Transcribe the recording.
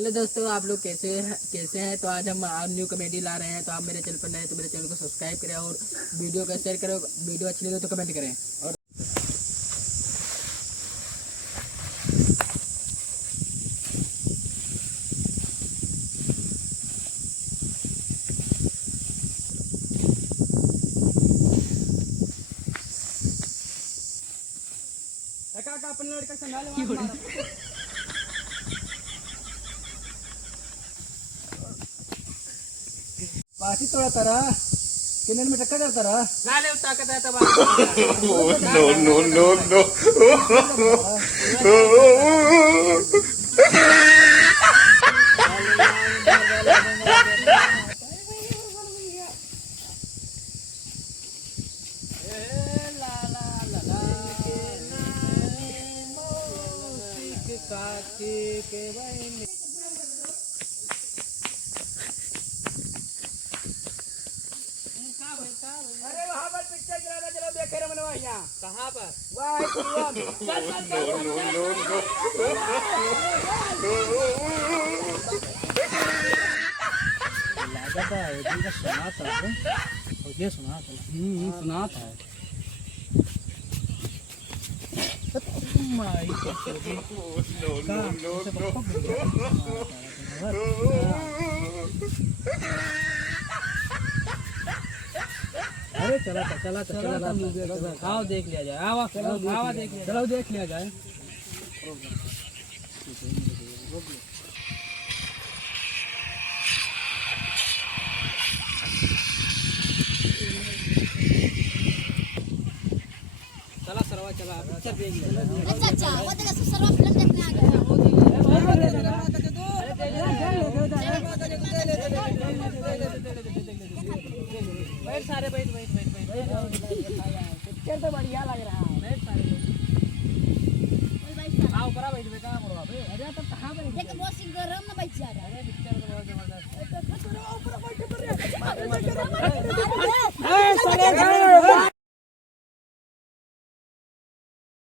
हेलो दोस्तों, आप लोग कैसे हैं। तो आज हम न्यू कॉमेडी ला रहे हैं। तो आप मेरे चैनल पर नए तो मेरे चैनल को सब्सक्राइब करें और वीडियो को शेयर करें। वीडियो अच्छी लगे तो कमेंट करें। और अपन लड़का संभाल पासी तोड़ा तारा किन्नर में टक्कर करता रहा नाले ताकत है तब no, no, no, no. अरे वहाँ पर पिक्चर चला रहा, चलो देखे रे मनवा यहाँ कहाँ पर वाह कुरुआ में लागत है ये का सुना था और ये सुना था सुना था माई अरे चला आओ देख लिया जाए। आओ देख लिया, चलो देख लिया जाए। चला सरवा चला पिक्चर देख लिया। अच्छा वो देखा सर्वा फिल्म देखने आ गया। बैठ सारे बैठ पिक्चर तो बढ़िया लग रहा है। बैठ सारे आओ करा बैठ बेटा मोरा बे। अरे तब कहां पर देख बहुत सी गरम ना बैठ जा रहा है। पिक्चर तो बहुत जबरदस्त है। ए साले